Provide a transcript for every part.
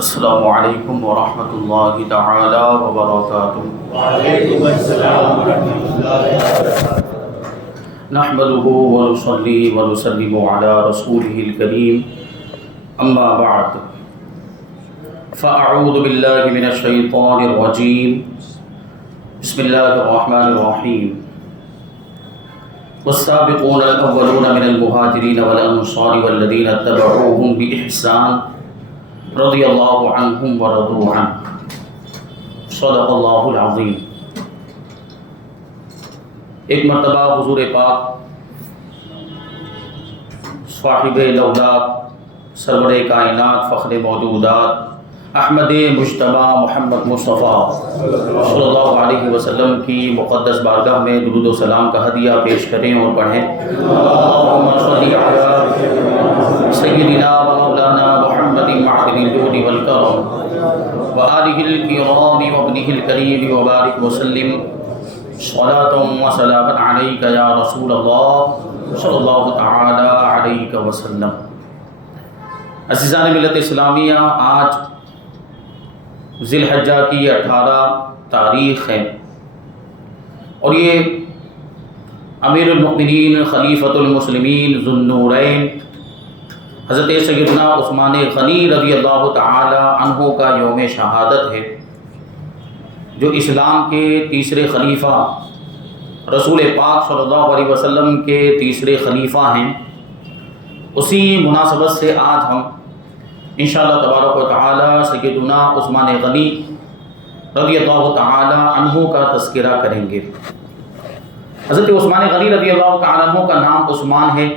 السلام علیکم ورحمۃ اللہ تعالی وبرکاتہ۔ وعلیکم السلام ورحمۃ اللہ وبرکاتہ۔ نحمده ونصلي ونسلم على رسوله الكريم اما بعد فاعوذ باللہ من الشیطان الرجیم بسم اللہ الرحمن الرحیم والسابقون الاولون من المہاجرین والانصار والذین اتبعوهم بإحسان رضی اللہ عنہم ورضوا عنہ، صدق اللہ العظیم۔ ایک مرتبہ حضور پاک صاحب لولاک سرور کائنات فخر موجودات احمد مجتبیٰ محمد مصطفیٰ صلی اللہ علیہ وسلم کی مقدس بارگاہ میں درود و سلام کا ہدیہ پیش کریں اور پڑھیں۔ اللہم صلی علی سیدنا و مولانا محمد معدن الجود والکرم وآلہ الکرام وابنہ الکریم وبارک وسلم صلاة و سلاما علیک یا رسول اللہ صلی اللہ تعالی علیہ وسلم۔ عزیزان ملت اسلامیہ، آج ذی الحجہ کی 18 تاریخ ہے اور یہ امیر المؤمنین خلیفۃ المسلمین ذو النورین حضرت سیدنا عثمان غنی رضی اللہ تعالی عنہ کا یوم شہادت ہے، جو اسلام کے تیسرے خلیفہ رسول پاک صلی اللہ علیہ وسلم کے تیسرے خلیفہ ہیں۔ اسی مناسبت سے آج ہم انشاءاللہ تبارک و تعالی سیدنا عثمان غنی رضی اللہ تعالی عنہ کا تذکرہ کریں گے۔ حضرت عثمان غنی رضی اللہ تعالی عنہ کا نام عثمان ہے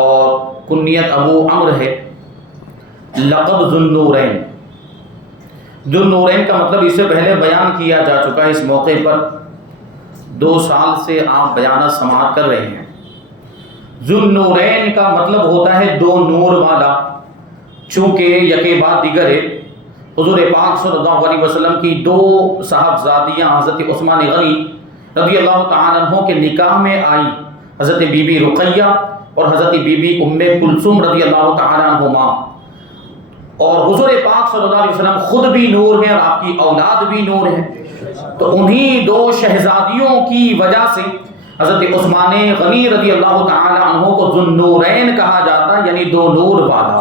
اور کنیت ابو عمر ہے، لقب ذو النورین۔ ذو النورین کا مطلب اس سے پہلے بیان کیا جا چکا ہے، اس موقع پر 2 سال سے آپ بیانات سماعت کر رہے ہیں۔ ذو النورین کا مطلب ہوتا ہے 2 نور والا، چونکہ یکے بعد دیگر ہے۔ حضور پاک صلی اللہ علیہ وسلم کی 2 صاحبزادیاں حضرت عثمان غنی رضی اللہ تعالی عنہ کے نکاح میں آئیں، حضرت بی بی رقیہ اور حضرت بی بی ام کلثوم رضی اللہ تعالی عنہما، اور حضور پاک صلی اللہ علیہ وسلم خود بھی نور ہیں اور آپ کی اولاد بھی نور ہے۔ تو انہی 2 شہزادیوں کی وجہ سے حضرت عثمان غنی رضی اللہ تعالی عنہ کو ذو النورین کہا جاتا ہے، یعنی 2 نور والا۔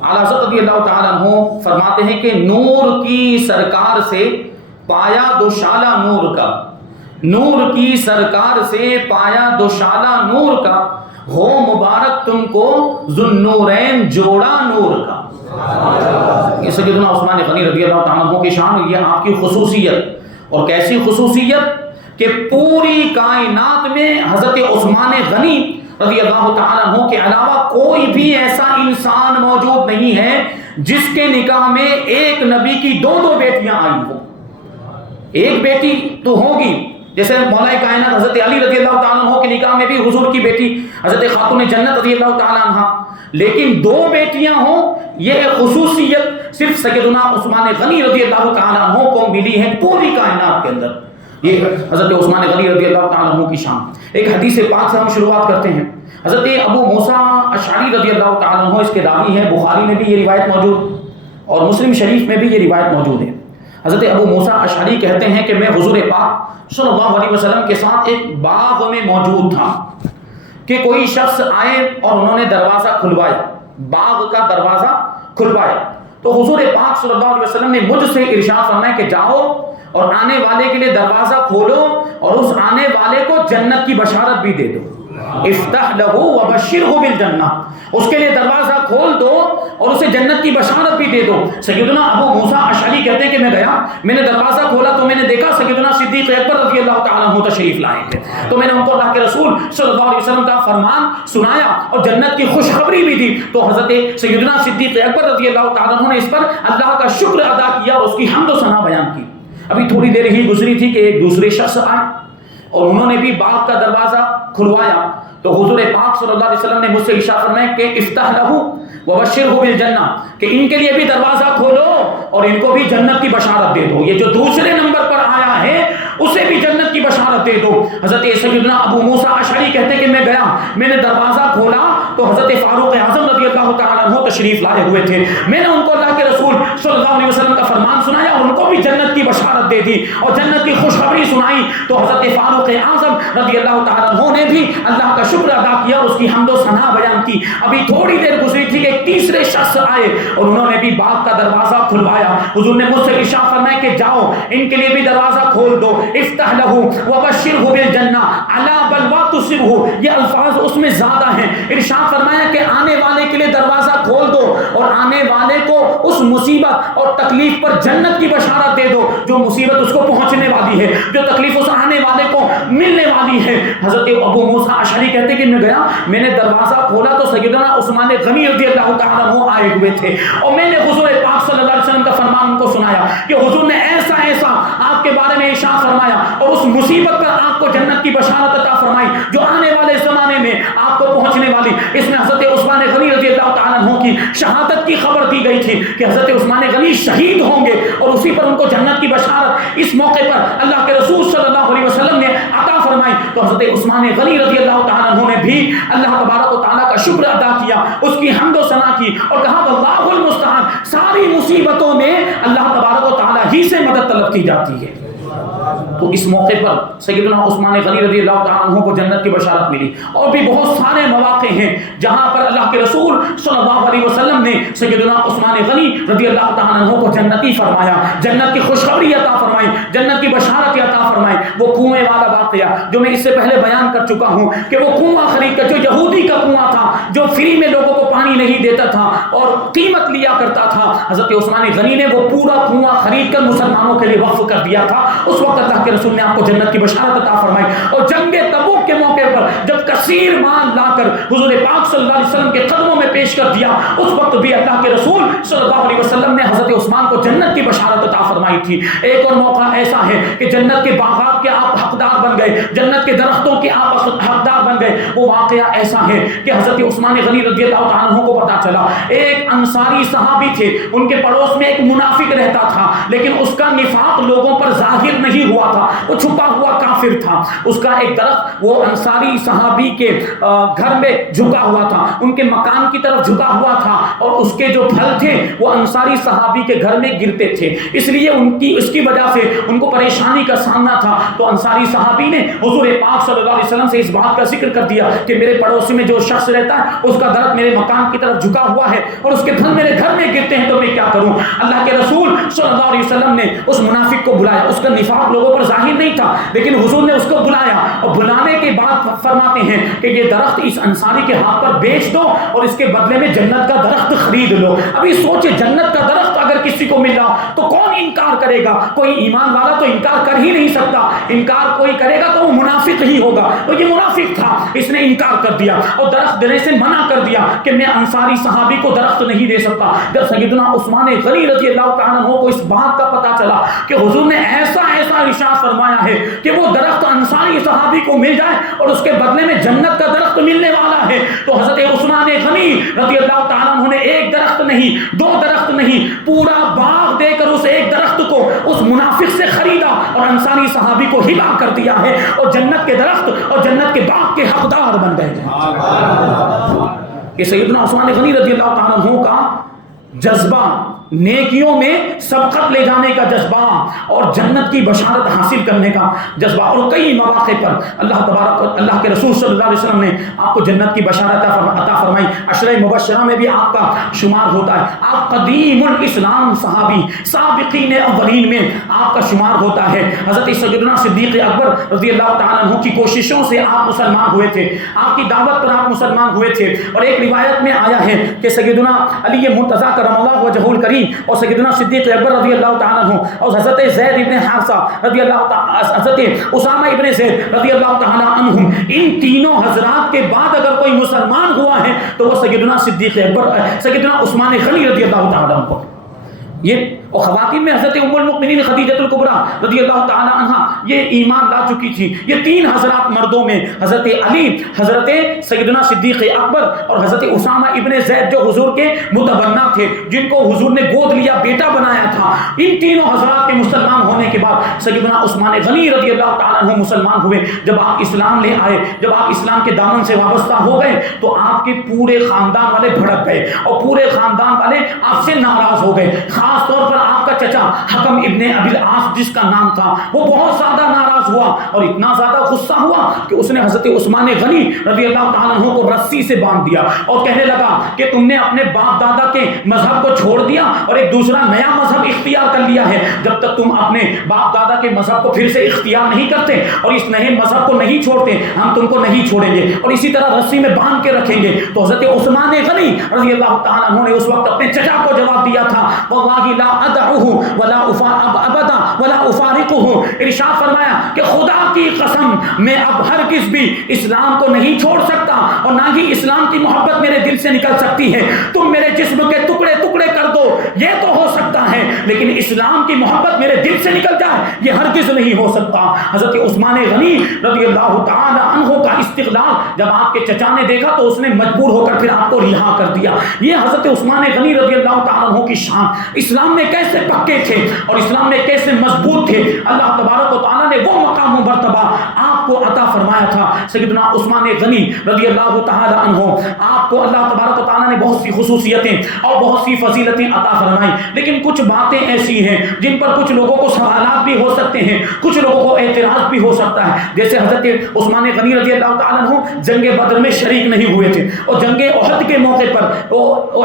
اعلیٰ حضرت رضی اللہ تعالی عنہ فرماتے ہیں کہ نور کی سرکار سے پایا دوشالہ نور کا، نور کی سرکار سے پایا دوشالہ نور کا، ہو مبارک تم کو ذو النورین جوڑا نور کا۔ یہ سیدنا عثمان غنی رضی اللہ تعالیٰ عنہ کی شان، یہ آپ کی خصوصیت، اور کیسی خصوصیت کہ پوری کائنات میں حضرت عثمان غنی رضی اللہ تعالیٰ عنہ کے علاوہ کوئی بھی ایسا انسان موجود نہیں ہے جس کے نکاح میں ایک نبی کی 2 بیٹیاں آئی ہوں۔ ایک بیٹی تو ہوگی، جیسے مولا کائنات حضرت علی رضی اللہ تعالیٰ عنہ کے نکاح میں بھی حضور کی بیٹی حضرت خاتون جنت رضی اللہ تعالیٰ عنہ، لیکن 2 بیٹیاں ہوں، یہ خصوصیت صرف سیدنا عثمان غنی رضی اللہ تعالیٰ عنہ کو ملی ہے پوری کائنات کے اندر۔ یہ حضرت عثمان غنی رضی اللہ تعالیٰ عنہ کی شان۔ ایک حدیث پاک سے ہم شروعات کرتے ہیں۔ حضرت ابو موسیٰ اشعری رضی اللہ تعالیٰ عنہ اس کے راوی ہیں، بخاری میں بھی یہ روایت موجود اور مسلم شریف میں بھی یہ روایت موجود ہے۔ حضرت ابو موسیٰ اشعری کہتے ہیں کہ میں حضور پاک صلی اللہ علیہ وسلم کے ساتھ ایک باغ میں موجود تھا کہ کوئی شخص آئے اور انہوں نے دروازہ کھلوایا، باغ کا دروازہ کھلوایا، تو حضور پاک صلی اللہ علیہ وسلم نے مجھ سے ارشاد فرمایا کہ جاؤ اور آنے والے کے لیے دروازہ کھولو اور اس آنے والے کو جنت کی بشارت بھی دے دو، افتح لہو وبشرہ بالجنہ، اس کے لیے دروازہ کھول دو اور اسے جنت کی بشارت بھی دے دو۔ سیدنا ابو موسیٰ اشعری کہتے ہیں کہ میں گیا، میں نے دروازہ کھولا تو میں نے دیکھا سیدنا صدیق اکبر رضی اللہ تعالیٰ عنہ تشریف لائے تھے، تو میں نے ان کو اللہ کے رسول صلی اللہ علیہ وسلم کا فرمان سنایا اور جنت کی خوشخبری بھی دی، تو حضرت سیدنا صدیق اکبر رضی اللہ تعالیٰ عنہ نے اس پر اللہ کا شکر ادا کیا اور اس کی حمد و ثنا بیان کی۔ ابھی تھوڑی دیر ہی گزری تھی کہ ایک دوسرے شخص آئے اور انہوں نے بھی باغ کا دروازہ کھلوایا، تو حضور پاک صلی اللہ علیہ وسلم نے مجھ سے ارشاد فرمایا کہ افتح لہو وبشرہ بالجنہ، کہ ان کے لیے بھی دروازہ کھولو اور ان کو بھی جنت کی بشارت دے دو۔ یہ جو دوسرے نمبر پر آیا ہے اسے بھی جنت کی بشارت دے دو۔ حضرت سیدنا ابو موسیٰ اشعری کہتے کہ میں گیا، میں نے دروازہ کھولا تو حضرت فاروق اعظم رضی اللہ تعالیٰ عنہ تشریف لائے ہوئے تھے۔ میں نے ان کو اللہ کے رسول صلی اللہ علیہ وسلم کا فرمان سنایا اور ان کو بھی جنت کی بشارت دے دی اور جنت کی خوشخبری سنائی، تو حضرت فاروق اعظم رضی اللہ تعالیٰ عنہ نے بھی اللہ کا شکر ادا کیا اور اس کی حمد و ثنا بیان کی۔ ابھی تھوڑی دیر گزری تھی کہ ایک تیسرے شخص آئے اور انہوں نے بھی باغ کا دروازہ کھلوایا۔ حضور نے مجھ سے ارشاد فرمایا کہ جاؤ ان کے لیے بھی دروازہ کھول دو، افتح لہ وبشرہ بالجنہ علی بلویٰ تصبہ، یہ الفاظ اس میں زیادہ ہیں۔ ارشاد فرمایا کہ آنے والے کے لیے دروازہ کھول دو اور آنے والے کو اس مصیبت اور تکلیف پر جنت کی بشارت دے دو جو مصیبت اس کو پہنچنے والی ہے، جو تکلیف اس آنے والے کو ملنے والی ہے۔ حضرت ابو موسیٰ اشعری کہتے کہ میں گیا، میں نے دروازہ کھولا تو سیدنا عثمان غنی رضی اللہ تعالیٰ عنہ آئے ہوئے تھے اور میں نے حضور پاک صلی اللہ علیہ وسلم کا فرمان ان کو سنایا کہ حضور نے ایسا ایسا آپ کے بارے میں ارشاد فرمایا اور اس مصیبت پر آپ کو جنت کی بشارت عطا فرمائی جو آنے والے زمانے میں آپ کو پہنچنے والی۔ اس میں حضرت عثمان غنی رضی اللہ تعالیٰ عنہ کی شہادت کی خبر دی گئی تھی کہ حضرت عثمان غنی شہید ہوں گے اور اسی پر ان کو جنت کی بشارت اس موقع پر اللہ کے رسول صلی اللہ علیہ وسلم نے عطا فرمائی۔ تو حضرت عثمان غنی رضی اللہ تعالیٰ عنہ نے بھی اللہ تبارک و تعالیٰ کا شکر ادا کیا، اس کی حمد و ثنا کی اور کہا واللہ المستعان، ساری مصیبتوں میں اللہ تبارک و تعالیٰ ہی سے مدد طلب کی جاتی ہے۔ تو اس موقع پر سیدنا عثمان غنی رضی اللہ تعالیٰ عنہ کو جنت کی بشارت ملی۔ اور بھی بہت سارے مواقع ہیں جہاں پر اللہ کے رسول صلی اللہ علیہ وسلم نے سیدنا عثمان غنی رضی اللہ تعالیٰ عنہ کو جنتی فرمایا، جنت کی خوشخبری عطا فرمائی، جنت کی بشارت عطا فرمائی۔ وہ کنویں والا واقعہ جو میں اس سے پہلے بیان کر چکا ہوں کہ وہ کنواں خرید کر، جو یہودی کا کنواں تھا جو فری میں لوگوں کو پانی نہیں دیتا تھا اور قیمت لیا کرتا تھا، حضرت عثمان غنی نے وہ پورا کنواں خرید کر مسلمانوں کے لیے وقف کر دیا تھا۔ اس وقت اللہ کے رسول نے آپ کو جنت کی بشارت عطا فرمائی۔ اور جنگ تبوک کے موقع پر جب کثیر مال لا کر حضور پاک صلی اللہ علیہ وسلم کے قدموں میں پیش کر دیا، اس وقت بھی اللہ کے رسول صلی اللہ علیہ وسلم نے حضرت عثمان کو جنت کی بشارت عطا فرمائی تھی۔ ایک اور موقع ایسا ہے کہ جنت کے باغات کے آپ حقدار بن گئے، جنت کے درختوں کے آپ حقدار بن گئے۔ وہ واقعہ ایسا ہے کہ حضرت عثمان غنی رضی اللہ تعالیٰ عنہ کو پتا چلا ایک انصاری صحابی تھے، ان کے پڑوس میں ایک منافق رہتا تھا، لیکن اس کا نفاق لوگوں پر ظاہر نہیں ہوا تھا، وہ چھپا ہوا کافر تھا۔ اس کا ایک درخت وہ انصاری صحابی کے گھر میں جھکا ہوا تھا، ان کے مکان کی طرف جھکا ہوا تھا اور اس کے جو پھل تھے وہ انصاری صحابی کے گھر میں گرتے تھے، اس لیے اس کی وجہ سے ان کو پریشانی کا سامنا تھا۔ تو انصاری صحابی نے حضور پاک صلی اللہ علیہ وسلم سے اس بات کا ذکر کر دیا کہ میرے پڑوسی میں جو شخص رہتا ہے اس کا درخت میرے مکان کی طرف جھکا ہوا ہے اور اس کے پھل میرے گھر میں گرتے ہیں، تو میں کیا کروں؟ اللہ کے رسول صلی اللہ علیہ وسلم نے اس منافق کو بلایا، اس کا نفاق لوگوں پر ظاہر نہیں تھا لیکن حضور نے اس کو بلایا اور بلانے کے بعد فرماتے ہیں کہ یہ درخت اس انصاری کے ہاتھ پر بیچ دو اور اس کے بدلے میں جنت کا درخت خرید لو۔ ابھی سوچے جنت کا درخت اگر کسی کو مل رہا تو کون انکار کرے گا؟ کوئی ایمان والا تو انکار کر ہی نہیں سکتا، انکار کوئی کرے گا تو وہ منافق ہی ہوگا۔ تو یہ منافق تھا، اس نے انکار کر دیا اور درخت دینے سے منع کر دیا کہ میں انصاری صحابی کو درخت نہیں دے سکتا۔ جب سیدنا عثمان غنی رضی اللہ تعالیٰ عنہ کو اس بات کا پتا چلا کہ حضور نے ایسا ارشاد فرمایا ہے کہ وہ درخت انصاری صحابی کو مل جائے اور اس کے بدلے میں جنت کا درخت ملنے والا ہے، تو حضرت عثمان غنی رضی اللہ تعالیٰ عنہ نے ایک درخت نہیں، دو درخت نہیں، پورا باغ دے کر اس ایک درخت کو اس منافق سے خریدا اور انصاری صحابی کو ہبا کر دیا ہے اور جنت کے درخت اور جنت کے باغ کے حقدار بن گئے ہیں۔ یہ سیدنا عثمان غنی رضی اللہ تعالیٰ عنہ کا جذبہ، نیکیوں میں سبقت لے جانے کا جذبہ اور جنت کی بشارت حاصل کرنے کا جذبہ، اور کئی مواقع پر اللہ کے رسول صلی اللہ علیہ وسلم نے آپ کو جنت کی بشارت عطا فرمائی۔ عشرہ مبشرہ میں بھی آپ کا شمار ہوتا ہے، آپ قدیم الاسلام صحابی، سابقین اولین میں آپ کا شمار ہوتا ہے۔ حضرت سیدنا صدیق اکبر رضی اللہ تعالیٰ عنہ کی کوششوں سے آپ مسلمان ہوئے تھے، آپ کی دعوت پر آپ مسلمان ہوئے تھے، اور ایک روایت میں آیا ہے کہ سیدنا علی مرتضیٰ کرم اللہ وجہہ الکریم اور سیدنا صدیق اکبر رضی اللہ تعالیٰ عنہ اور حضرت زید ابن حارثہ رضی اللہ تعالیٰ، حضرت اسامہ ابن زید رضی اللہ تعالیٰ عنہم، ان تینوں حضرات کے بعد اگر کوئی مسلمان ہوا ہے تو وہ سیدنا صدیق اکبر، سیدنا عثمان غنی رضی اللہ تعالیٰ عنہ۔ یہ اور خواتین میں حضرت ام المؤمنین خدیجہ الکبریٰ رضی اللہ تعالی عنہا یہ ایمان لا چکی تھی. یہ تین حضرات مردوں میں حضرت علی، حضرت سیدنا صدیق اکبر اور حضرت اسامہ ابن زید جو حضور کے متبنہ تھے، جن کو حضور نے گود لیا، بیٹا بنایا تھا. ان تینوں حضرات کے مسلمان ہونے کے بعد سیدنا عثمان غنی رضی اللہ تعالیٰ عنہ مسلمان ہوئے. جب آپ اسلام لے آئے، جب آپ اسلام کے دامن سے وابستہ ہو گئے تو آپ کے پورے خاندان والے بھڑک گئے اور پورے خاندان والے آپ سے ناراض ہو گئے. خاص طور پر آپ کا چچا حکم ابن ابی العاص جس کا نام تھا، وہ بہت زیادہ ناراض ہوا اور اتنا زیادہ غصہ ہوا کہ اس نے حضرت عثمان غنی رضی اللہ تعالیٰ عنہ کو رسی سے باندھ دیا اور کہنے لگا کہ تم نے اپنے باپ دادا کے مذہب کو چھوڑ دیا اور ایک دوسرا نیا مذہب اختیار کر لیا ہے. جب تک تم اپنے باپ دادا کے مذہب کو پھر سے اختیار نہیں کرتے اور اس نئے مذہب کو نہیں چھوڑتے، ہم تم کو نہیں چھوڑیں گے اور اسی طرح رسی میں باندھ کے رکھیں گے. تو حضرت عثمان غنی رضی اللہ تعالیٰ عنہ نے اس وقت اپنے چچا کو جواب دیا تھا، واللہ لا ادعوہ ولا ابدا ولا افارقہ. ارشاد فرمایا کہ خدا کی قسم میں اب ہرگز بھی اسلام کو نہیں چھوڑ سکتا اور نہ ہی اسلام کی محبت میرے دل سے نکل سکتی ہے. تم میرے جسم کے ٹکڑے ٹکڑے کر دو، یہ تو ہو سکتا ہے، لیکن اسلام کی محبت میرے دل سے نکل جائے یہ ہرگز نہیں ہو سکتا. حضرت عثمان غنی رضی اللہ تعالی عنہ کا استقلال جب آپ کے چچا نے دیکھا تو اس نے مجبور ہو کر پھر آپ کو رہا کر دیا. یہ حضرت عثمان غنی رضی اللہ تعالی عنہ کی شان. اسلام میں کیسے پکے تھے اور اسلام میں کیسے مضبوط تھے. اللہ تبارک و تعالی نے وہ مقام و مرتبہ آپ کو عطا فرمایا تھا. سیدنا عثمان غنی رضی اللہ تعالی عنہ آپ کو اللہ تبارک و تعالی نے بہت سی خصوصیتیں اور بہت سی فضیلتیں عطا فرمائی، لیکن کچھ باتیں ایسی ہیں جن پر کچھ لوگوں کو سوالات بھی ہو سکتے ہیں، کچھ لوگوں کو اعتراض بھی ہو سکتا ہے. جیسے حضرت عثمان غنی رضی اللہ تعالی عنہ جنگ بدر میں شریک نہیں ہوئے تھے اور جنگ احد کے موقع پر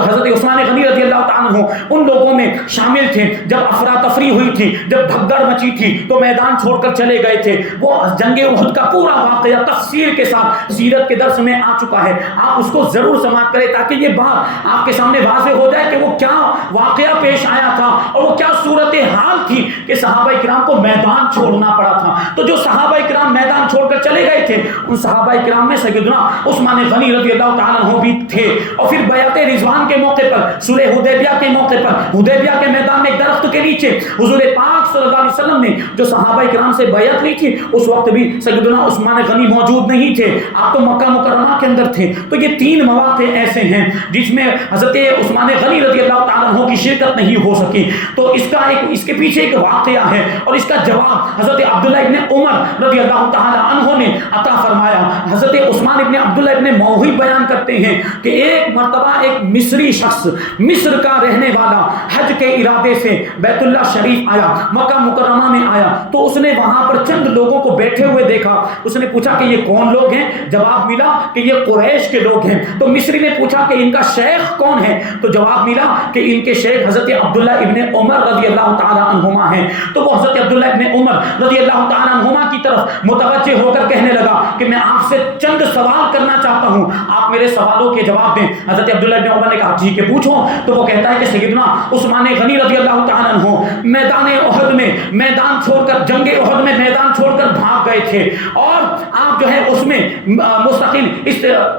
حضرت عثمان غنی رضی اللہ تعالی عنہ ان لوگوں میں شامل تھے جب افراتفری ہوئی تھی، جب بھگدڑ مچی تھی تو میدان چھوڑ کر چلے گئے تھے. وہ جنگ احد کا پورا واقعہ تفصیل کے ساتھ سیرت کے درس میں آ چکا ہے. آپ اس کو ضرور سماعت کریں تاکہ یہ بات آپ کے سامنے واضح ہو جائے کہ وہ کیا واقعہ پیش آیا تھا اور وہ کیا صورتحال تھی کہ صحابہ کرام کو میدان چھوڑنا پڑا تھا. تو جو صحابہ کرام میدان چھوڑ کر چلے گئے تھے ان صحابہ کرام میں سیدنا عثمان غنی رضی اللہ تعالیٰ عنہ بھی تھے. اور پھر بیعت رضوان کے موقع پر، صلح حدیبیہ کے موقع پر، حدیبیہ کے میدان میں ایک درخت کے نیچے حضور پاک صلی اللہ علیہ وسلم نے جو صحابہ کرام سے بیعت لی تھی اس وقت بھی سیدنا عثمان غنی موجود نہیں تھے. آپ تو مکہ مکرمہ کے اندر تھے. تو یہ تین مواقع ایسے ہیں جس میں حضرت عثمان غنی رضی اللہ تعالیٰ عنہ کی شرکت نہیں ہو سکی. تو اس کے پیچھے ایک واقعہ ہے اور اس کا جواب حضرت عبداللہ ابن عمر رضی اللہ تعالی عنہ نے عطا فرمایا. حضرت عثمان ابن عبداللہ ابن موہب بیان کرتے ہیں کہ ایک مرتبہ ایک مصری شخص، مصر کا رہنے والا، حج کے ارادے سے بیت اللہ شریف آیا، مکہ مکرمہ میں آیا. تو اس نے وہاں پر چند لوگوں کو بیٹھے ہوئے دیکھا. اس نے پوچھا کہ یہ کون لوگ ہیں؟ جواب ملا کہ یہ قریش کے لوگ ہیں. تو مصری نے پوچھا کہ ان کا شیخ کون ہے؟ تو جواب ملا کہ ان کے شیخ حضرت عبداللہ ابن عمر رضی اللہ تعالی عنہما ہیں. تو وہ حضرت عبداللہ ابن عمر رضی اللہ تعالی عنہما کی طرف متوجہ ہو کر کہنے لگا کہ میں آپ سے چند سوال کرنا چاہتا ہوں، آپ میرے سوالوں کے جواب دیں. حضرت عبداللہ ابن عمر نے کہا ٹھیک ہے پوچھو. تو وہ کہتا ہے کہ سیدنا عثمان غنی رضی اللہ تعالی عنہ میدان احد میں میدان چھوڑ کر، جنگ احد میں میدان چھوڑ کر بھاگ گئے تھے اور آپ جو ہے اس میں مستقل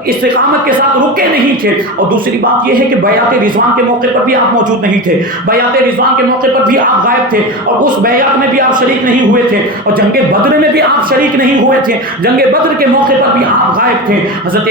استقامت کے ساتھ رکے نہیں تھے. اور دوسری بات یہ ہے کہ بیعت رضوان کے موقع پر بھی آپ موجود نہیں تھے. بیعت رضوان کے موقع پر بھی آپ غائب تھے اور اس بیعت میں بھی آپ شریک نہیں ہوئے تھے اور جنگ بدر میں بھی آپ شریک نہیں ہوئے تھے. جنگ بدر کے موقع پر بھی آپ غائب تھے. حضرت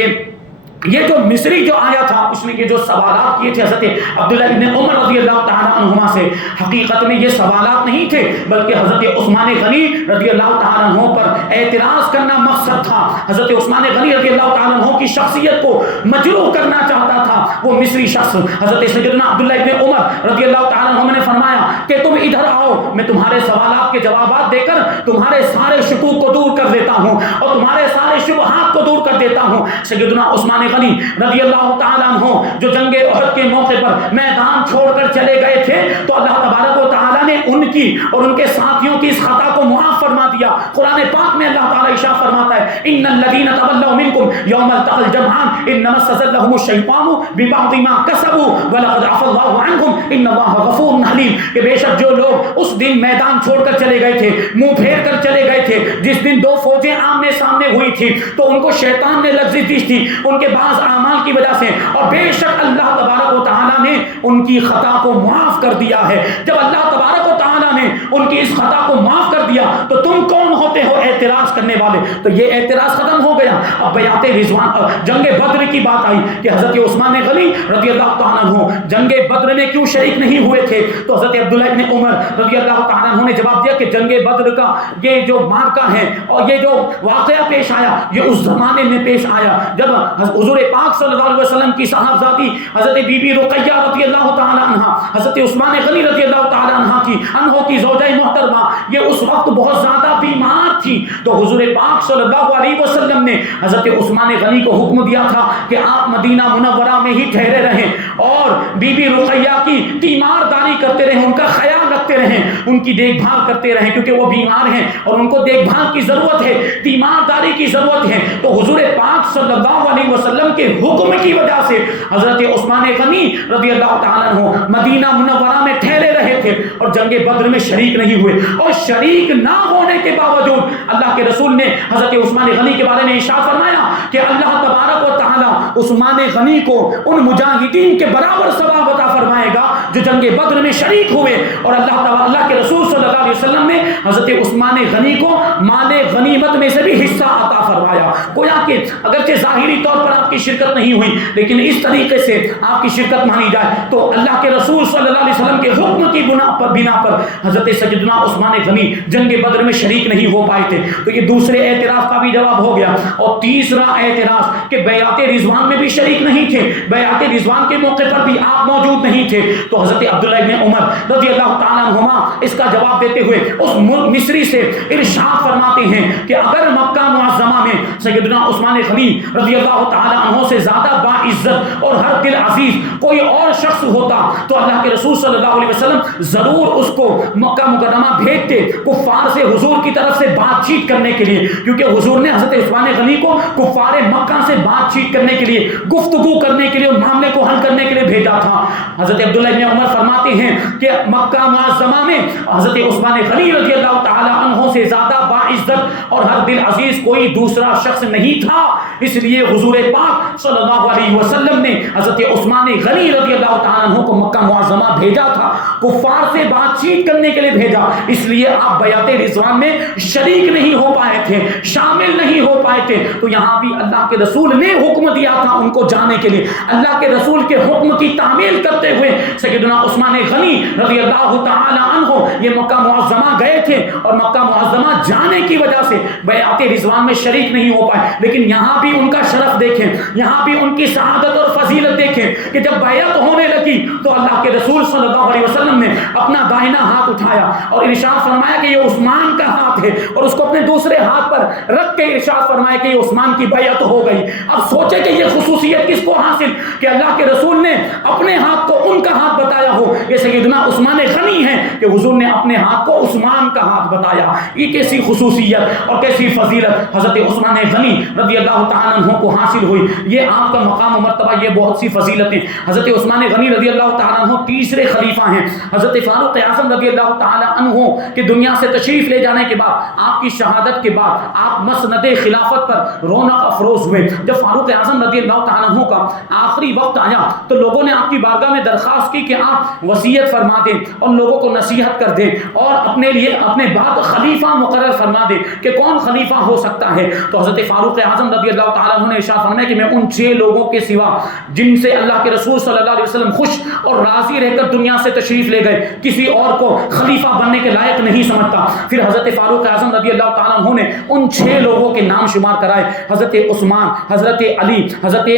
یہ جو مصری جو آیا تھا اس نے یہ جو سوالات کیے تھے حضرت عبداللہ ابن عمر رضی اللہ تعالی عنہما سے، حقیقت میں یہ سوالات نہیں تھے بلکہ حضرت عثمان غنی رضی اللہ تعالی عنہ پر اعتراض کرنا مقصد تھا. حضرت عثمان غنی رضی اللہ تعالی عنہ کی شخصیت کو مجروح کرنا چاہتا تھا وہ مصری شخص. حضرت سیدنا عبداللہ ابن عمر رضی اللہ تعالی عنہ نے فرمایا کہ تم ادھر آؤ، میں تمہارے سوالات کے جوابات دے کر تمہارے سارے شکوک کو دور کر دیتا ہوں اور تمہارے سارے شبہات کو دور کر دیتا ہوں. سیدنا عثمان غنی رضی اللہ تعالیٰ عنہ جو جنگ احد کے موقع پر میدان چھوڑ کر چلے گئے تھے تو اللہ تبارک و تعالیٰ نے ان کی اور ان کے ساتھیوں کی اس خطا کو معاف فرما دیا. قرآن پاک میں اللہ تعالیٰ ارشاد فرماتا ہے ان الذین تولوا منکم یوم التقى الجمعان انما استزلهم الشیطان ببعض ما كسبوا ولقد عفا اللہ عنہم ان اللہ غفور حلیم. کہ بے شک جو لوگ اس دن میدان چھوڑ کر چلے گئے تھے، منہ پھیر کر چلے گئے تھے، جس دن دو فوجیں آمنے سامنے ہوئی تھی تو ان کو شیطان نے لفظ دی تھی ان کے بعض اعمال کی وجہ سے، اور بے شک اللہ تبارک و تعالی تعالیٰ نے ان کی خطا کو معاف کر دیا ہے۔ جب اللہ تبارک و تعالیٰ نے ان کی اس خطا کو معاف کر دیا تو تم کون ہوتے ہو اعتراض کرنے والے؟ تو یہ اعتراض ختم ہو گیا۔ اب بیعت رضوان جنگ بدر کی بات آئی کہ حضرت عثمان غنی رضی اللہ تعالیٰ عنہ جنگ بدر میں کیوں شریک نہیں ہوئے تھے؟ تو حضرت عبداللہ ابن عمر رضی اللہ تعالیٰ عنہ نے جواب دیا کہ جنگ بدر کا یہ جو مارکہ ہے اور یہ جو واقعہ پیش آیا یہ اس زمانے میں پیش آیا جب حضور پاک صلی اللہ علیہ وسلم کی صاحبزادی حضرت بی بی رقیہ رضی اللہ تعالیٰ عنہ حضرت عثمان غنی رضی اللہ تعالیٰ عنہ کی زوجہ محترمہ یہ اس وقت بہت زیادہ بیمار تھی، تو حضور پاک صلی اللہ علیہ وسلم نے حضرت عثمان غنی کو حکم دیا تھا کہ آپ مدینہ منورہ میں ہی ٹھہرے رہیں اور بی بی رقیہ کی تیمارداری کرتے رہیں، ان کا خیال رکھتے رہیں، ان کی دیکھ بھال کرتے رہیں کیونکہ وہ بیمار ہیں اور ان کو دیکھ بھال کی ضرورت ہے، تیمارداری کی ضرورت ہے۔ تو حضور پاک صلی اللہ علیہ وسلم کے حکم کی وجہ سے حضرت عثمان غنی رضی اللہ تعالیٰ عنہ مدینہ منورہ میں ٹھہرے رہے تھے اور جنگ بدر میں شریک نہیں ہوئے، اور شریک نہ ہونے کے باوجود اللہ کے رسول نے حضرت عثمان غنی کے بارے میں ارشاد فرمایا کہ اللہ تبارک و تعالیٰ عثمان غنی کو ان مجاہدین کے برابر ثواب عطا فرمائے گا جو جنگ بدر میں شریک ہوئے، اور اللہ کے رسول صلی اللہ علیہ وسلم نے حضرت عثمان غنی کو مال غنیمت میں سے بھی حصہ عطا فرمایا۔ گویا کہ اگرچہ ظاہری طور پر آپ کی شرکت نہیں ہوئی لیکن اس طریقے سے آپ کی شرکت مانی جائے تو اللہ کے رسول صلی اللہ علیہ وسلم کے حکم کی بنا پر حضرت سیدنا عثمان غنی جنگ بدر میں شریک نہیں ہو پائے تھے۔ تو یہ دوسرے اعتراض کا بھی جواب ہو گیا۔ اور تیسرا اعتراض کہ بیعت رضوان میں بھی شریک نہیں تھے، بیعت رضوان کے موقع پر بھی آپ موجود نہیں تھے۔ تو حضرت عبداللہ ابن عمر رضی اللہ تعالیٰ عنہما اس کا جواب دیتے ہوئے اس مصری سے ارشاد فرماتے ہیں کہ اگر مکہ معظمہ میں سیدنا عثمان غنی رضی اللہ تعالیٰ عنہ سے زیادہ باعزت اور ہر دل عزیز کوئی اور شخص ہوتا تو اللہ کے رسول صلی اللہ علیہ وسلم ضرور اس کو مکہ مکرمہ بھیجتے کفار سے حضور کی طرف سے بات چیت کرنے کے لیے، کیونکہ حضور نے حضرت عثمان غنی کو کفار مکہ سے بات چیت کرنے کے لیے، گفتگو کرنے کے لیے، اور معاملے کو حل کرنے کے لیے بھیجا تھا۔ حضرت عبداللہ ابن عمر فرماتے ہیں کہ مکہ معظمہ میں حضرت عثمان غنی رضی اللہ تعالیٰ عنہ سے زیادہ باعزت اور ہر دل عزیز کوئی دوسرا شخص نہیں تھا، اس لیے حضور پاک صلی اللہ علیہ وسلم نے حضرت عثمان غنی رضی اللہ تعالیٰ عنہ کو مکہ معظمہ بھیجا تھا، کفار سے بات چیت کرنے کے لیے بھیجا، اس لیے آپ بیعت رضوان میں شریک نہیں ہو پائے تھے، شامل نہیں ہو پائے تھے۔ تو یہاں بھی اللہ کے رسول نے حکم دیا تھا ان کو جانے کے لیے، اللہ کے رسول کے حکم کی تعمیل کرتے ہوئے سیدنا عثمان غنی رضی اللہ تعالی عنہ یہ مکہ معظمہ گئے تھے اور مکہ معظمہ جانے کی وجہ سے بیعت رضوان میں شریک نہیں ہو پائے۔ لیکن یہاں بھی ان کا شرف دیکھیں، یہاں بھی ان کی سعادت اور فضیلت دیکھیں کہ جب بیعت ہونے لگی تو اللہ کے رسول صلی اللہ علیہ وسلم نے اپنا دائنا ہاتھ اٹھایا اور ارشاد فرمایا کہ یہ عثمان کا ہاتھ ہے، اور اس کو اپنے دوسرے ہاتھ پر رکھ کے ارشاد فرمایا کہ یہ عثمان کی بیعت ہو گئی۔ اب سوچے کہ یہ خصوصیت کس کو حاصل کہ اللہ کے رسول نے اپنے ہاتھ کو ان کا ہاتھ بتایا ہو، یہ سیدنا عثمان غنی ہے کہ حضور نے اپنے ہاتھ کو عثمان کا ہاتھ بتایا۔ یہ کیسی خصوصیت اور کیسی فضیلت حضرت عثمان غنی رضی اللہ تعالیٰ عنہ کو حاصل ہوئی، یہ آپ کا مقام و مرتبہ، یہ بہت سی فضیلتیں۔ حضرت عثمان غنی رضی اللہ تعالیٰ عنہ تیسرے خلیفہ ہیں۔ حضرت فاروق اعظم رضی اللہ تعالیٰ عنہ کے دنیا سے تشریف لے جانے کے بعد، آپ کی شہادت کے بعد آپ مسند خلافت پر رونق افروز ہوئے۔ جب فاروق اعظم رضی اللہ تعالیٰ عنہ کا آخری وقت آیا تو لوگوں نے آپ کی بارگاہ میں درخواست کی کہ آپ وصیت فرما دیں اور لوگوں کو نصیحت کر دیں اور اپنے لیے اپنے بعد خلیفہ مقرر فرما دیں کہ کون خلیفہ ہو سکتا ہے۔ تو حضرت فاروق اعظم رضی اللہ تعالیٰ عنہ نے ارشاد فرمایا کہ میں ان 6 لوگوں کے سوا جن سے اللہ کے رسول صلی اللہ علیہ وسلم خوش اور راضی رہ کر دنیا سے تشریف لے گئے، کسی اور کو خلیفہ بننے کے لائق نہیں سمجھتا۔ پھر حضرت فاروق اعظم رضی اللہ تعالیٰ عنہ نے ان 6 لوگوں کے نام شمار کرائے، حضرت عثمان، حضرت علی، حضرت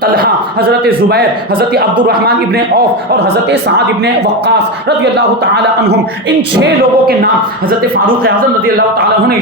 طلحہ، حضرت زبیر، حضرت عبد الرحمن ابن عوف اور حضرت سعد ابن وقاص رضی اللہ تعالی عنہم۔ ان 6 لوگوں کے نام حضرت فاروق اعظم رضی اللہ تعالی عنہ نے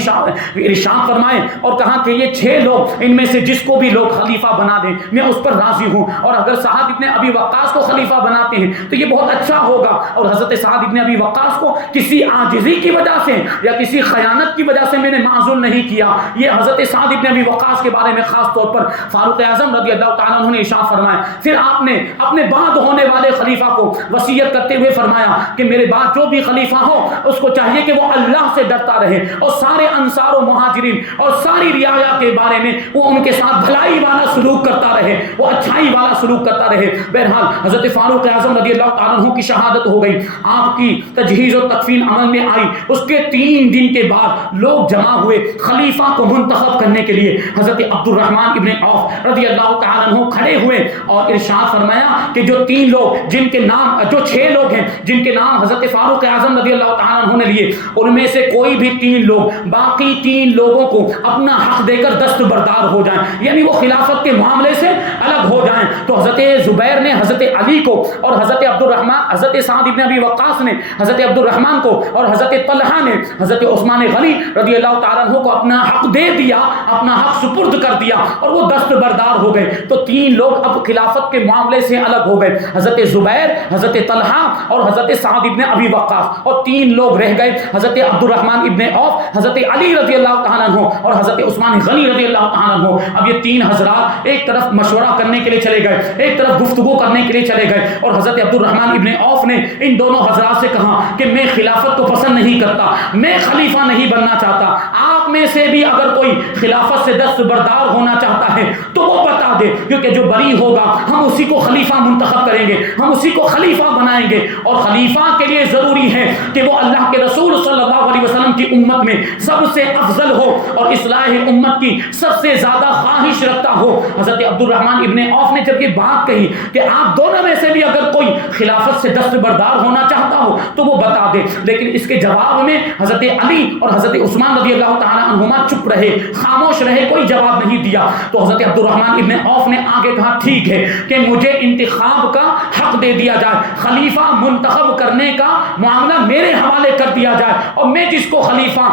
ارشاد فرمائے اور کہا کہ یہ 6 لوگ، ان میں سے جس کو بھی لوگ خلیفہ بنا دیں میں اس پر راضی ہوں، اور اگر سعد ابن ابی وقاص کو خلیفہ بناتے ہیں تو یہ بہت اچھا ہوگا، اور حضرت حضرت سعد ابن ابی وقاص کو کسی عاجزی کی وجہ سے یا کسی خیانت کی وجہ سے میں نے معزول نہیں کیا. یہ حضرت سعد ابن ابی وقاص کے بارے میں خاص طور پر فاروق اعظم رضی اللہ تعالیٰ عنہ نے ارشاد فرمایا. پھر آپ نے اپنے بعد ہونے والے خلیفہ کو وصیت کرتے ہوئے فرمایا کہ میرے بعد جو بھی خلیفہ ہو اس کو چاہیے کہ وہ اللہ سے ڈرتا رہے اور سارے انصار و مہاجرین اور ساری رعایا کے بارے میں وہ ان کے ساتھ بھلائی والا سلوک کرتا رہے, وہ اچھائی والا سلوک کرتا رہے. بہرحال حضرت فاروق اعظم رضی اللہ تعالیٰ عنہ کی شہادت ہو گئی. آپ کی تجہیز و تکفین عمل میں آئی. اس کے 3 دن کے بعد لوگ جمع ہوئے خلیفہ کو منتخب کرنے کے لیے. حضرت عبد الرحمن ابن عوف رضی اللہ تعالیٰ عنہ کھڑے ہوئے اور ارشاد فرمایا کہ جو 3 لوگ جن کے نام, جو 6 لوگ ہیں جن کے نام حضرت فاروق اعظم رضی اللہ تعالیٰ عنہ نے لیے, ان میں سے کوئی بھی 3 لوگ باقی 3 لوگوں کو اپنا حق دے کر دستبردار ہو جائیں, یعنی وہ خلافت کے معاملے سے الگ ہو جائیں. تو حضرت زبیر نے حضرت علی کو اور حضرت عبد الرحمن, حضرت سعد ابن ابی وقاص نے حضرت عبد الرحمن کو اور حضرت طلحہ نے حضرت عثمان غنی رضی اللہ تعالیٰ عنہ کو اپنا حق دے دیا, اپنا حق سپرد کر دیا اور وہ دستبردار ہو گئے. تو 3 لوگ اب خلافت کے معاملے سے الگ ہو گئے, حضرت زبیر, حضرت طلحہ اور حضرت سعد ابن ابی وقاص, اور 3 لوگ رہ گئے حضرت عبد الرحمن ابن عوف, حضرت علی رضی اللہ تعالیٰ عنہ اور حضرت عثمان غنی رضی اللہ تعالیٰ عنہ. اب یہ 3 حضرات ایک طرف مشورہ کرنے کے لیے چلے گئے, ایک طرف گفتگو کرنے کے لیے چلے گئے, اور حضرت عبد الرحمن ابن عوف نے ان دونوں حضرات سے کہا کہ میں خلافت کو پسند نہیں کرتا, میں خلیفہ نہیں بننا چاہتا. آپ میں سے بھی اگر کوئی خلافت سے دستبردار ہونا چاہتا ہے تو وہ بتا دے, کیونکہ جو بری ہوگا ہم اسی کو خلیفہ منتخب کریں گے, ہم اسی کو خلیفہ بنائیں گے. اور خلیفہ کے لیے ضروری ہے کہ وہ اللہ کے رسول صلی اللہ علیہ وسلم کی امت میں سب سے افضل ہو اور اصلاح امت کی سب سے زیادہ خواہش رکھتا ہو. حضرت عبد الرحمن ابن عوف نے جب یہ بات کہی کہ آپ دونوں میں سے بھی اگر کوئی خلافت سے دستبردار ہونا چاہتا ہو تو وہ بتا دے, لیکن اس کے جواب میں حضرت علی اور حضرت عثمان رضی اللہ تعالیٰ عنہما چپ رہے, خاموش رہے, کوئی جواب نہیں دیا. تو حضرت عبد الرحمن ابن عوف نے آگے کہا ٹھیک ہے کہ مجھے انتخاب کا حق دے دیا جائے, خلیفہ منتخب کرنے کا معاملہ میرے حوالے کر دیا جائے, اور میں جس کو خلیفہ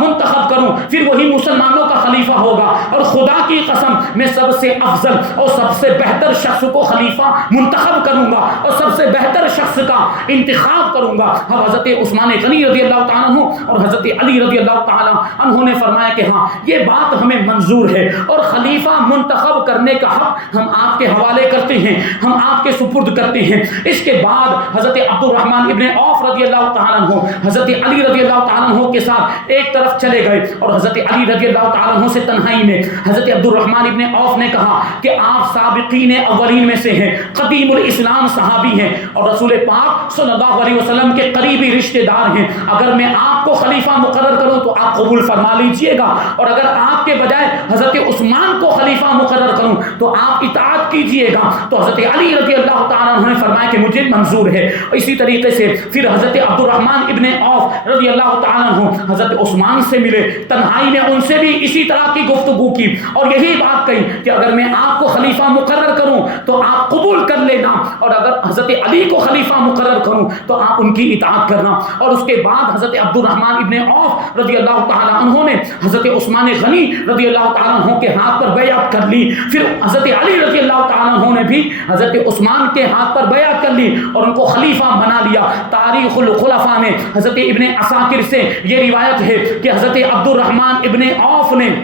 منتخب کروں پھر وہی مسلمانوں کا خلیفہ ہوگا, اور خدا کی قسم میں سب سے افضل اور سب سے بہتر شخص کو خلیفہ منتخب کروں گا اور سب سے بہتر شخص کا انتخاب کروں گا. اب حضرت عثمان غنی رضی اللہ تعالیٰ عنہ اور حضرت علی رضی اللہ تعالیٰ عنہ نے فرمایا کہ ہاں یہ بات ہمیں منظور ہے, اور خلیفہ منتخب کرنے کا حق ہم آپ کے حوالے کرتے ہیں, ہم آپ کے سپرد کرتے ہیں. اس کے بعد حضرت عبد الرحمن ابن عوف رضی اللہ تعالیٰ عنہ حضرت علی رضی اللہ تعالیٰ عنہ کے ساتھ ایک طرف چلے گئے, اور حضرت علی رضی اللہ تعالیٰ عنہ سے تنہائی میں حضرت عبد الرحمن ابن عوف نے کہا کہ آپ سابقین اولین میں سے ہیں, قدیم الاسلام صحابی ہیں, اور رسول پاک صلی اللہ علیہ وسلم کے قریبی رشتہ دار ہیں. اگر میں آپ کو خلیفہ مقرر کروں تو آپ قبول فرما لیجئے گا, اور اگر آپ کے بجائے حضرت عثمان کو خلیفہ مقرر کروں تو آپ اطاعت کیجئے گا. تو حضرت علی رضی اللہ تعالیٰ عنہ نے فرمایا کہ مجھے منظور ہے. اسی طریقے سے پھر حضرت عبد الرحمن ابن عوف رضی اللہ تعالیٰ عنہ حضرت عثمان سے ملے, تنہائی میں ان سے بھی اسی طرح کی گفتگو کی, اور یہی بات کہی کہ اگر میں آپ کو خلیفہ مقرر کروں تو آپ قبول کر لینا, اور اگر حضرت علی کو خلیفہ مقرر کروں تو آپ ان کی اطاعت کرنا. اور اس کے بعد حضرت عبد الرحمن ابن عوف رضی اللہ تعالیٰ عنہ نے حضرت عثمان غنی رضی اللہ تعالیٰ عنہ کے ہاتھ پر بیعت کر لی. پھر حضرت علی رضی اللہ تعالیٰ عنہ نے بھی حضرت عثمان کے ہاتھ پر بیعت کر لی اور ان کو خلیفہ بنا لیا. تاریخ الخلفاء میں حضرت ابن عساکر سے یہ روایت ہے کہ حضرت عبد الرحمن ابن عوف نے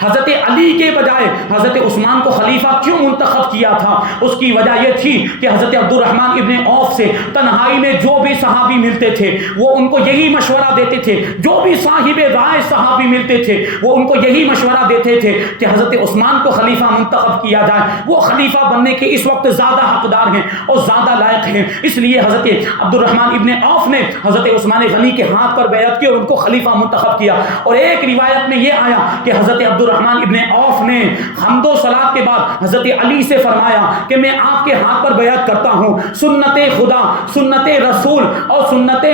حضرت علی کے بجائے حضرت عثمان کو خلیفہ کیوں منتخب کیا تھا. اس کی وجہ یہ تھی کہ حضرت عبد الرحمن ابن عوف سے تنہائی میں جو بھی صحابی ملتے تھے وہ ان کو یہی مشورہ دیتے تھے, جو بھی صاحب رائے صحابی ملتے تھے وہ ان کو یہی مشورہ دیتے تھے کہ حضرت عثمان کو خلیفہ منتخب کیا جائے, وہ خلیفہ بننے کے اس وقت زیادہ حقدار ہیں اور زیادہ لائق ہیں. اس لیے حضرت عبد الرحمن ابن عوف نے حضرت عثمان غنی کے ہاتھ پر بیعت کی اور ان کو خلیفہ منتخب کیا. اور ایک روایت میں یہ آیا کہ حضرت عبد الرحمن ابن عوف نے حمد و صلاۃ کے بعد حضرت علی سے فرمایا کہ میں آپ کے ہاتھ پر بیعت کرتا ہوں, سنت خدا, سنت رسول اور سنت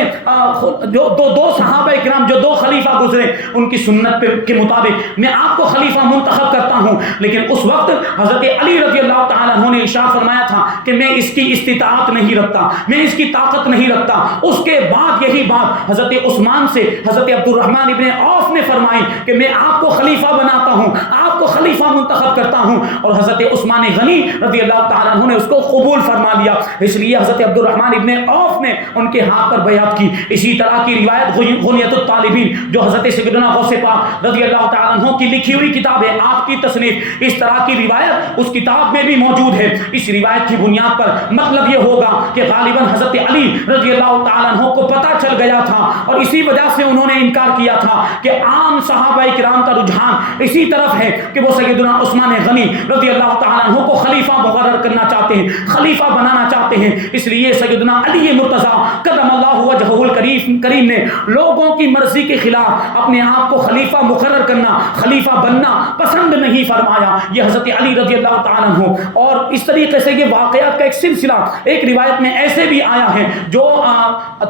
جو دو صحابہ کرام جو 2 خلیفہ گزرے ان کی سنت کے مطابق میں آپ کو خلیفہ منتخب کرتا ہوں. لیکن اس وقت حضرت علی رضی اللہ تعالیٰ عنہ نے ارشاد فرمایا تھا کہ میں اس کی استطاعت نہیں رکھتا, میں اس کی طاقت نہیں رکھتا. اس کے بعد یہی بات حضرت عثمان سے حضرت عبد الرحمن ابن عوف نے فرمائی کہ میں آپ کو خلیفہ بناتا چاہتا ہوں، آپ کو خلیفہ منتخب کرتا ہوں. اور حضرت عثمان غنی رضی اللہ تعالیٰ عنہ نے اس کو قبول فرما لیا. اس لیے حضرت عبد الرحمن ابن عوف نے ان کے ہاتھ پر بیعت کی. اسی طرح کی روایت غنیت الطالبین جو حضرت سیدنا غوث پاک رضی اللہ تعالیٰ عنہ کی لکھی ہوئی کتاب ہے، آپ کی تصنیف، اس طرح کی روایت اس کتاب میں بھی موجود ہے. اس روایت کی بنیاد پر مطلب یہ ہوگا کہ غالباً حضرت علی رضی اللہ تعالیٰ عنہ کو پتہ چل گیا تھا اور اسی وجہ سے انہوں نے انکار کیا تھا کہ عام صحابہ کرام کا رجحان اسی طرف ہے کہ وہ سیدنا عثمان غنی رضی اللہ تعالیٰ عنہ کو خلیفہ مقرر کرنا چاہتے ہیں، خلیفہ بنانا چاہتے ہیں. اس لیے سیدنا علی مرتضیٰ قدم اللہ وجہہ الکریم نے لوگوں کی مرضی کے خلاف اپنے آپ کو خلیفہ مقرر کرنا، خلیفہ بننا پسند نہیں فرمایا. یہ حضرت علی رضی اللہ تعالیٰ عنہ. اور اس طریقے سے یہ واقعات کا ایک سلسلہ ایک روایت میں ایسے بھی آیا ہے جو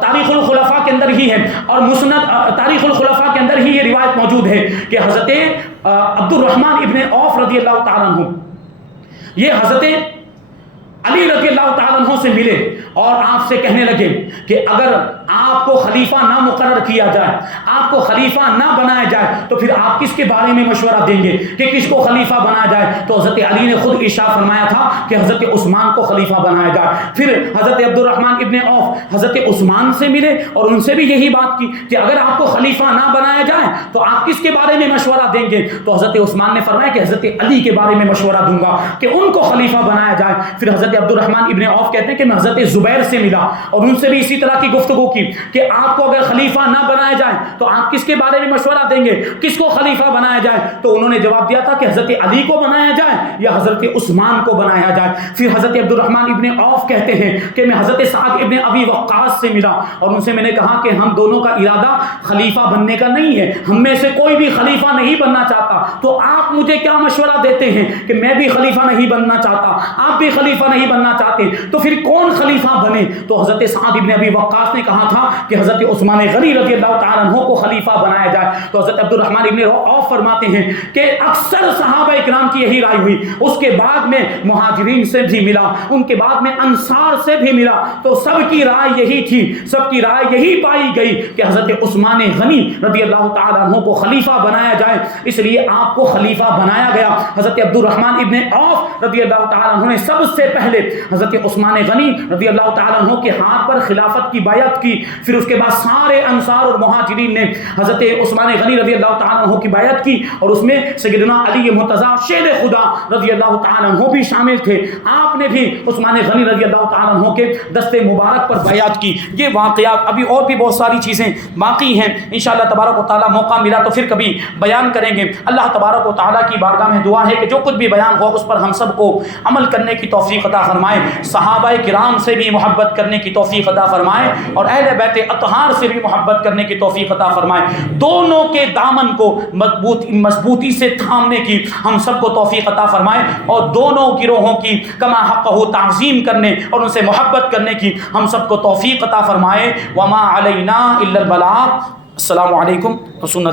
تاریخ الخلفاء کے اندر ہی ہے اور مسند تاریخ الخلفاء کے اندر ہی یہ روایت موجود ہے کہ حضرت عبد الرحمن ابن عوف رضی اللہ تعالیٰ عنہ یہ حضرت علی رضی اللہ تعالیٰ عنہ سے ملے اور آپ سے کہنے لگے کہ اگر آپ کو خلیفہ نہ مقرر کیا جائے، آپ کو خلیفہ نہ بنایا جائے تو پھر آپ کس کے بارے میں مشورہ دیں گے کہ کس کو خلیفہ بنایا جائے؟ تو حضرت علی نے خود ارشاد فرمایا تھا کہ حضرت عثمان کو خلیفہ بنایا جائے. پھر حضرت عبد الرحمن ابن عوف حضرت عثمان سے ملے اور ان سے بھی یہی بات کی کہ اگر آپ کو خلیفہ نہ بنایا جائے تو آپ کس کے بارے میں مشورہ دیں گے؟ تو حضرت عثمان نے فرمایا کہ حضرت علی کے بارے میں مشورہ دوں گا کہ ان کو خلیفہ بنایا جائے. پھر حضرت عبد الرحمن ابن عوف کہتے ہیں کہ میں حضرت زبیر سے ملا اور ان سے بھی اسی طرح کی گفتگو کی کہ آپ کو اگر خلیفہ نہ بنایا جائے تو آپ کس کے بارے میں مشورہ دیں گے، کس کو خلیفہ بنایا جائے؟ تو انہوں نے جواب دیا تھا کہ حضرت علی کو بنایا جائے یا حضرت عثمان کو بنایا جائے. پھر حضرت عبد الرحمن ابن عوف کہتے ہیں کہ میں حضرت سعد ابن ابی وقاص سے ملا اور ان سے میں نے کہا کہ ہم دونوں کا ارادہ خلیفہ بننے کا نہیں ہے، ہم میں سے کوئی بھی خلیفہ نہیں بننا چاہتا، تو آپ مجھے کیا مشورہ دیتے ہیں کہ میں بھی خلیفہ نہیں بننا چاہتا، آپ بھی خلیفہ نہیں بننا چاہتے، تو پھر کون خلیفہ بنے؟ تو حضرت سعد ابن ابی وقاص نے کہا تھا کہ حضرت عثمان غنی رضی اللہ تعالیٰ عنہ کو خلیفہ بنایا جائے. تو حضرت عبد الرحمن ابن عوف فرماتے ہیں کہ اکثر صحابہ کرام کی یہی رائے ہوئی. اس کے بعد میں مہاجرین سے بھی ملا، ان کے بعد میں انصار سے بھی ملا، تو سب کی رائے یہی تھی، سب کی رائے یہی پائی گئی کہ حضرت عثمان غنی رضی اللہ تعالیٰ عنہ کو خلیفہ بنایا جائے. اس لیے آپ کو خلیفہ بنایا گیا. حضرت عبد الرحمن ابن عوف رضی اللہ تعالیٰ عنہ نے سب سے پہلے حضرت عثمان غنی رضی اللہ تعالیٰ عنہ کے ہاتھ پر خلافت کی بیعت کی. پھر اس کے بعد سارے انصار اور مہاجرین نے حضرت عثمان غنی رضی اللہ تعالیٰ عنہ کی بیعت کی اور اس میں سیدنا علی مرتضیٰ شیر خدا رضی اللہ تعالیٰ عنہ بھی شامل تھے. آپ نے بھی عثمان غنی رضی اللہ تعالیٰ عنہ کے دست مبارک پر بیعت کی. یہ واقعات ابھی اور بھی بہت ساری چیزیں باقی ہیں، انشاءاللہ تبارک و تعالیٰ موقع ملا تو پھر کبھی بیان کریں گے. اللہ تبارک و تعالیٰ کی بارگاہ میں دعا ہے کہ جو کچھ بھی بیان ہوا اس پر ہم سب کو عمل کرنے کی توفیق عطا فرمائے، صحابہ کرام سے بھی محبت کرنے کی توفیق عطا فرمائے اور اہل بیت اطہار سے بھی محبت کرنے کی توفیق عطا فرمائے. دونوں کے دامن کو مضبوطی سے تھامنے کی ہم سب کو توفیق عطا فرمائے اور دونوں گروہوں کی کما حقہ تعظیم کرنے اور ان سے محبت کرنے کی ہم سب کو توفیق عطا فرمائے. وما علینا الا البلاغ. السلام علیکم و سنت